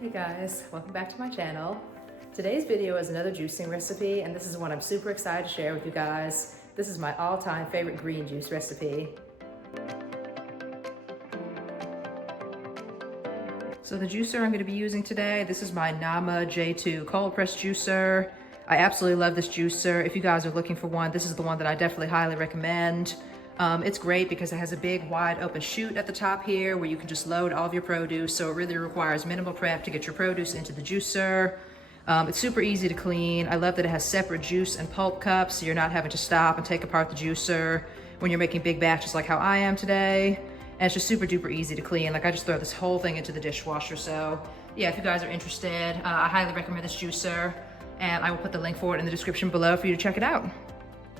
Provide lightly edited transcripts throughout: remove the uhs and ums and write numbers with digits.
Hey guys, welcome back to my channel. Today's video is another juicing recipe, and this is one I'm super excited to share with you guys. This is my all-time favorite green juice recipe. So the juicer I'm going to be using today, this is my Nama J2 cold press juicer. I absolutely love this juicer. If you guys are looking for one, this is the one that I definitely highly recommend. It's great because it has a big wide open chute at the top here where you can just load all of your produce, so it really requires minimal prep to get your produce into the juicer. It's super easy to clean. I love that it has separate juice and pulp cups, so you're not having to stop and take apart the juicer when you're making big batches like how I am today. And it's just super duper easy to clean. Like, I just throw this whole thing into the dishwasher. So yeah, if you guys are interested, I highly recommend this juicer, and I will put the link for it in the description below for you to check it out.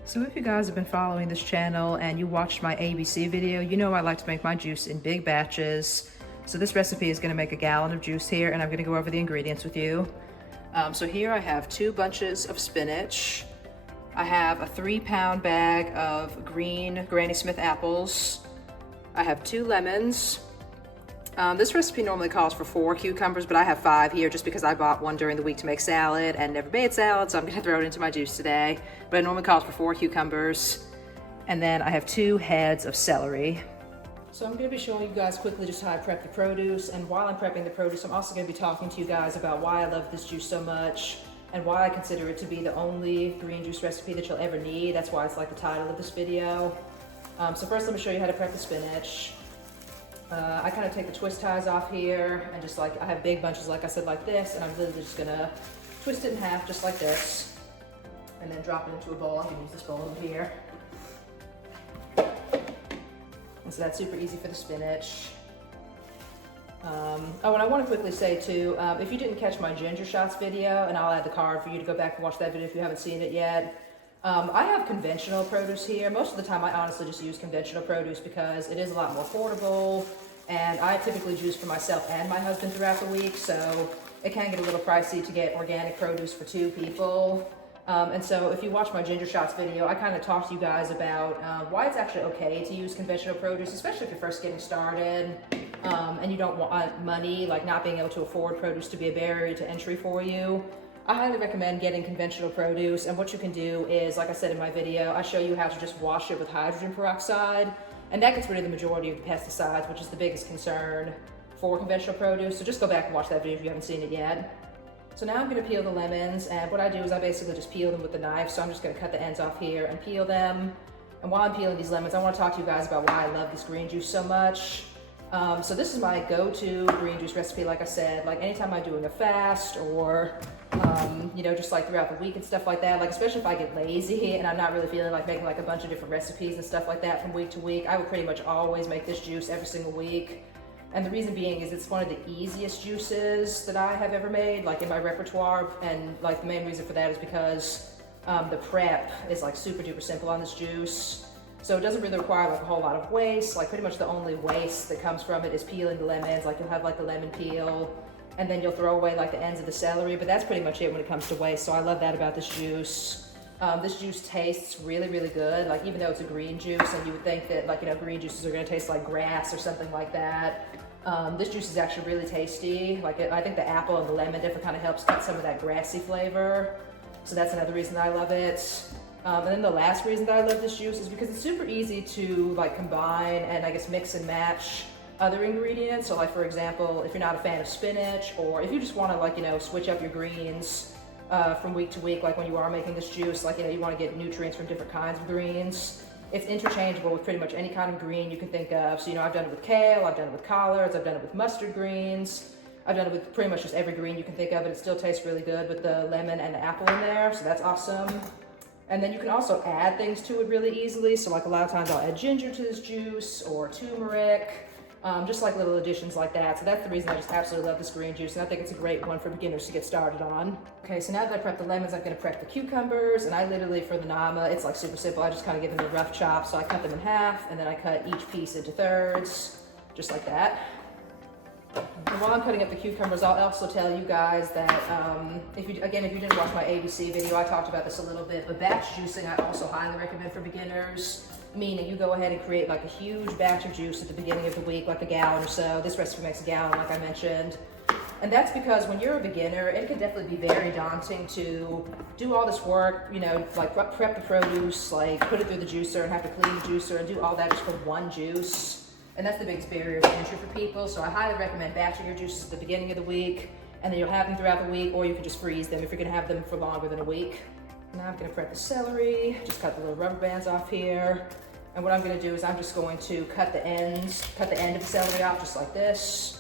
So if you guys have been following this channel and you watched my ABC video, you know I like to make my juice in big batches. So this recipe is gonna make a gallon of juice here, and I'm gonna go over the ingredients with you. So here I have 2 bunches of spinach. I have a 3-pound bag of green Granny Smith apples. I have 2 lemons. This recipe normally calls for 4 cucumbers, but I have 5 here just because I bought one during the week to make salad and never made salad, so I'm gonna throw it into my juice today. But it normally calls for 4 cucumbers. And then I have 2 heads of celery. So I'm gonna be showing you guys quickly just how I prep the produce, and while I'm prepping the produce, I'm also gonna be talking to you guys about why I love this juice so much and why I consider it to be the only green juice recipe that you'll ever need. That's why it's like the title of this video. So first let me show you how to prep the spinach. I kind of take the twist ties off here, and just like, I have big bunches like I said like this, and I'm literally just gonna twist it in half just like this and then drop it into a bowl. I'm gonna use this bowl over here. And so that's super easy for the spinach. Oh, and I want to quickly say too, if you didn't catch my ginger shots video, and I'll add the card for you to go back and watch that video if you haven't seen it yet. I have conventional produce here. Most of the time I honestly just use conventional produce because it is a lot more affordable, and I typically juice for myself and my husband throughout the week, so it can get a little pricey to get organic produce for 2 people. And so if you watch my ginger shots video, I kind of talk to you guys about why it's actually okay to use conventional produce, especially if you're first getting started and you don't want money, like not being able to afford produce to be a barrier to entry for you. I highly recommend getting conventional produce, and what you can do is, like I said in my video, I show you how to just wash it with hydrogen peroxide, and that gets rid of the majority of the pesticides, which is the biggest concern for conventional produce. So just go back and watch that video if you haven't seen it yet. So now I'm gonna peel the lemons, and what I do is I basically just peel them with the knife, so I'm just gonna cut the ends off here and peel them. And while I'm peeling these lemons, I wanna talk to you guys about why I love this green juice so much. So this is my go-to green juice recipe, like I said, like anytime I'm doing a fast or, you know, just like throughout the week and stuff like that, like especially if I get lazy and I'm not really feeling like making like a bunch of different recipes and stuff like that from week to week, I would pretty much always make this juice every single week. And the reason being is it's one of the easiest juices that I have ever made, like in my repertoire, and like the main reason for that is because the prep is like super duper simple on this juice. So it doesn't really require like a whole lot of waste. Like pretty much the only waste that comes from it is peeling the lemons. Like you'll have like the lemon peel, and then you'll throw away like the ends of the celery, but that's pretty much it when it comes to waste. So I love that about this juice. This juice tastes really, really good. Like even though it's a green juice, and you would think that like, you know, green juices are gonna taste like grass or something like that. This juice is actually really tasty. Like I think the apple and the lemon definitely kind of helps cut some of that grassy flavor. So that's another reason I love it. And then the last reason that I love this juice is because it's super easy to like combine and I guess mix and match other ingredients. So like for example, if you're not a fan of spinach, or if you just want to like, you know, switch up your greens from week to week, like when you are making this juice, like, you know, you want to get nutrients from different kinds of greens, it's interchangeable with pretty much any kind of green you can think of. So, you know, I've done it with kale, I've done it with collards, I've done it with mustard greens, I've done it with pretty much just every green you can think of, and it still tastes really good with the lemon and the apple in there, so that's awesome. And then you can also add things to it really easily. So like a lot of times I'll add ginger to this juice or turmeric, just like little additions like that. So that's the reason I just absolutely love this green juice, and I think it's a great one for beginners to get started on. Okay, so now that I prepped the lemons, I'm gonna prep the cucumbers, and I literally, for the Nama, it's like super simple. I just kind of give them a rough chop. So I cut them in half, and then I cut each piece into thirds, just like that. And while I'm cutting up the cucumbers, I'll also tell you guys that if you didn't watch my ABC video, I talked about this a little bit, but batch juicing I also highly recommend for beginners, meaning you go ahead and create like a huge batch of juice at the beginning of the week, like a gallon or so. This recipe makes a gallon, like I mentioned. And that's because when you're a beginner, it can definitely be very daunting to do all this work, you know, like prep the produce, like put it through the juicer and have to clean the juicer and do all that just for one juice. And that's the biggest barrier to entry for people. So I highly recommend batching your juices at the beginning of the week, and then you'll have them throughout the week, or you can just freeze them if you're gonna have them for longer than a week. Now I'm gonna prep the celery, just cut the little rubber bands off here. And what I'm gonna do is I'm just going to cut the end of the celery off just like this.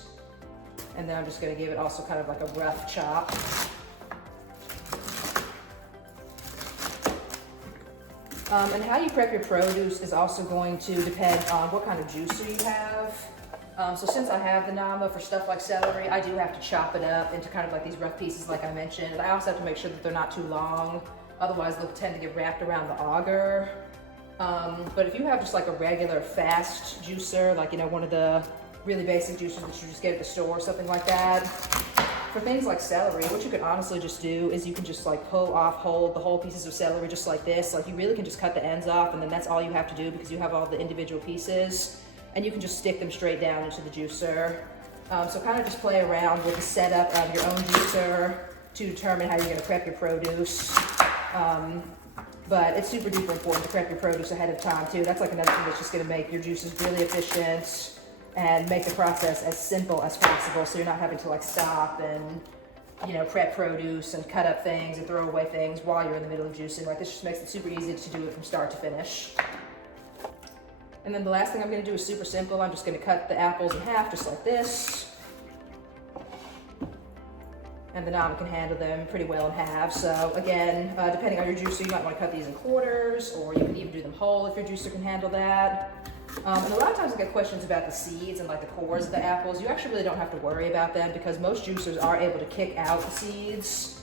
And then I'm just gonna give it also kind of like a rough chop. And how you prep your produce is also going to depend on what kind of juicer you have. So since I have the Nama for stuff like celery, I do have to chop it up into kind of like these rough pieces like I mentioned. And I also have to make sure that they're not too long, otherwise they'll tend to get wrapped around the auger. But if you have just like a regular fast juicer, like, you know, one of the really basic juicers that you just get at the store or something like that, for things like celery, what you could honestly just do is you can just like hold the whole pieces of celery just like this. Like you really can just cut the ends off, and then that's all you have to do because you have all the individual pieces, and you can just stick them straight down into the juicer. So kind of just play around with the setup of your own juicer to determine how you're gonna prep your produce. But it's super duper important to prep your produce ahead of time too. That's like another thing that's just gonna make your juices really efficient and make the process as simple as possible, so you're not having to like stop and, you know, prep produce and cut up things and throw away things while you're in the middle of juicing. Like this just makes it super easy to do it from start to finish. And then the last thing I'm gonna do is super simple. I'm just gonna cut the apples in half just like this. And the Nama can handle them pretty well in half. So again, depending on your juicer, you might wanna cut these in quarters, or you can even do them whole if your juicer can handle that. And a lot of times I get questions about the seeds and like the cores of the apples. You actually really don't have to worry about them because most juicers are able to kick out the seeds.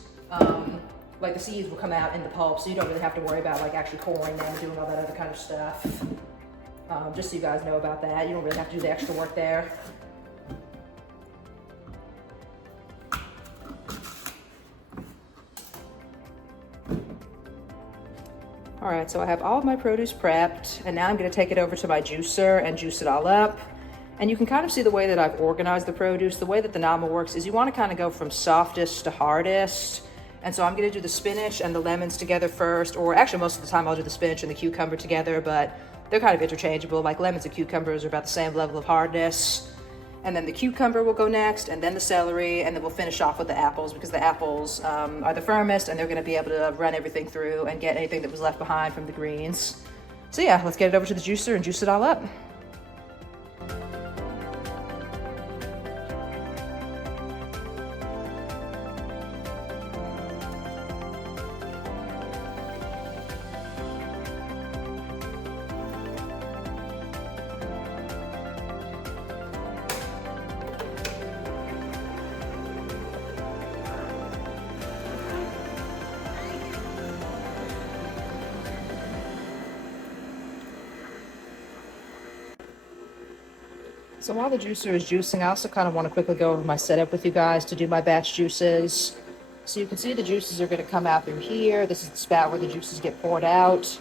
Like the seeds will come out in the pulp, so you don't really have to worry about like actually coring them and doing all that other kind of stuff. Just so you guys know about that. You don't really have to do the extra work there. All right, so I have all of my produce prepped, and now I'm gonna take it over to my juicer and juice it all up. And you can kind of see the way that I've organized the produce. The way that the Nama works is you wanna kind of go from softest to hardest. And so I'm gonna do the spinach and the lemons together first, or actually most of the time I'll do the spinach and the cucumber together, but they're kind of interchangeable. Like lemons and cucumbers are about the same level of hardness. And then the cucumber will go next, and then the celery, and then we'll finish off with the apples because the apples are the firmest, and they're gonna be able to run everything through and get anything that was left behind from the greens. So yeah, let's get it over to the juicer and juice it all up. So while the juicer is juicing, I also kind of want to quickly go over my setup with you guys to do my batch juices. So you can see the juices are going to come out through here. This is the spout where the juices get poured out.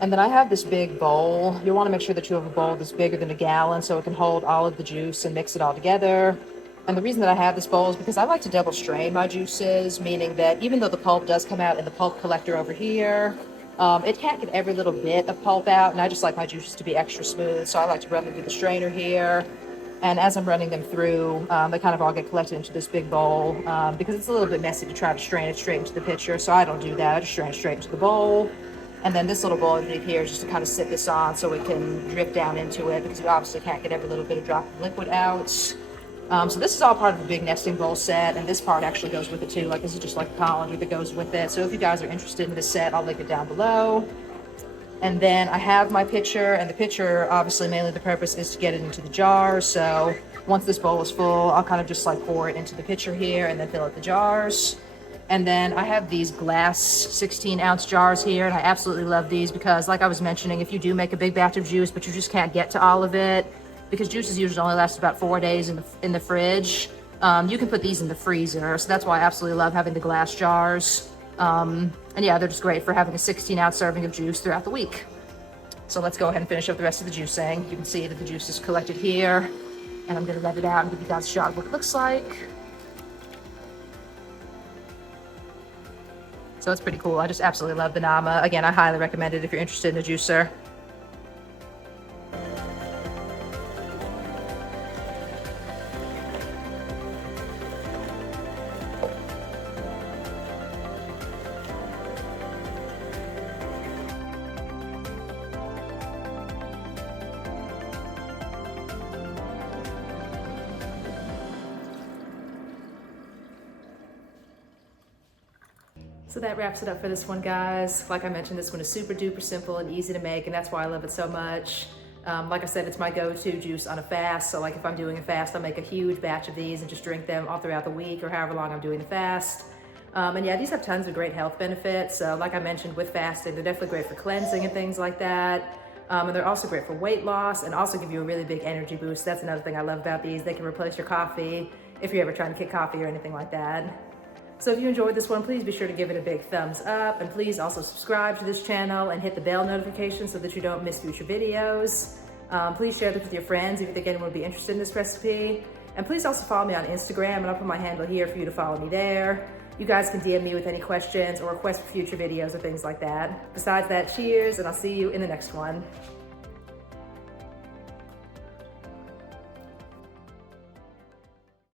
And then I have this big bowl. You'll want to make sure that you have a bowl that's bigger than a gallon so it can hold all of the juice and mix it all together. And the reason that I have this bowl is because I like to double strain my juices, meaning that even though the pulp does come out in the pulp collector over here, it can't get every little bit of pulp out, and I just like my juices to be extra smooth, so I like to run them through the strainer here. And as I'm running them through, they kind of all get collected into this big bowl because it's a little bit messy to try to strain it straight into the pitcher, so I don't do that. I just strain it straight into the bowl. And then this little bowl underneath here is just to kind of sit this on so it can drip down into it because you obviously can't get every little bit of drop of liquid out. So this is all part of a big nesting bowl set, and this part actually goes with it too. Like this is just like a colander that goes with it. So if you guys are interested in this set, I'll link it down below. And then I have my pitcher, and the pitcher, obviously mainly the purpose is to get it into the jars. So once this bowl is full, I'll kind of just like pour it into the pitcher here and then fill up the jars. And then I have these glass 16-ounce jars here, and I absolutely love these because like I was mentioning, if you do make a big batch of juice, but you just can't get to all of it, because juices usually only last about 4 days in the fridge, you can put these in the freezer. So that's why I absolutely love having the glass jars. And yeah, they're just great for having a 16-ounce serving of juice throughout the week. So let's go ahead and finish up the rest of the juicing. You can see that the juice is collected here, and I'm gonna let it out and give you guys a shot of what it looks like. So it's pretty cool. I just absolutely love the Nama. Again, I highly recommend it if you're interested in a juicer. So that wraps it up for this one, guys. Like I mentioned, this one is super duper simple and easy to make, and that's why I love it so much. Like I said, it's my go-to juice on a fast. So like if I'm doing a fast, I'll make a huge batch of these and just drink them all throughout the week or however long I'm doing the fast. And yeah, these have tons of great health benefits. So like I mentioned with fasting, they're definitely great for cleansing and things like that. And they're also great for weight loss and also give you a really big energy boost. That's another thing I love about these. They can replace your coffee if you're ever trying to kick coffee or anything like that. So if you enjoyed this one, please be sure to give it a big thumbs up, and please also subscribe to this channel and hit the bell notification so that you don't miss future videos. Please share this with your friends if you think anyone would be interested in this recipe. And please also follow me on Instagram, and I'll put my handle here for you to follow me there. You guys can DM me with any questions or requests for future videos or things like that. Besides that, cheers, and I'll see you in the next one.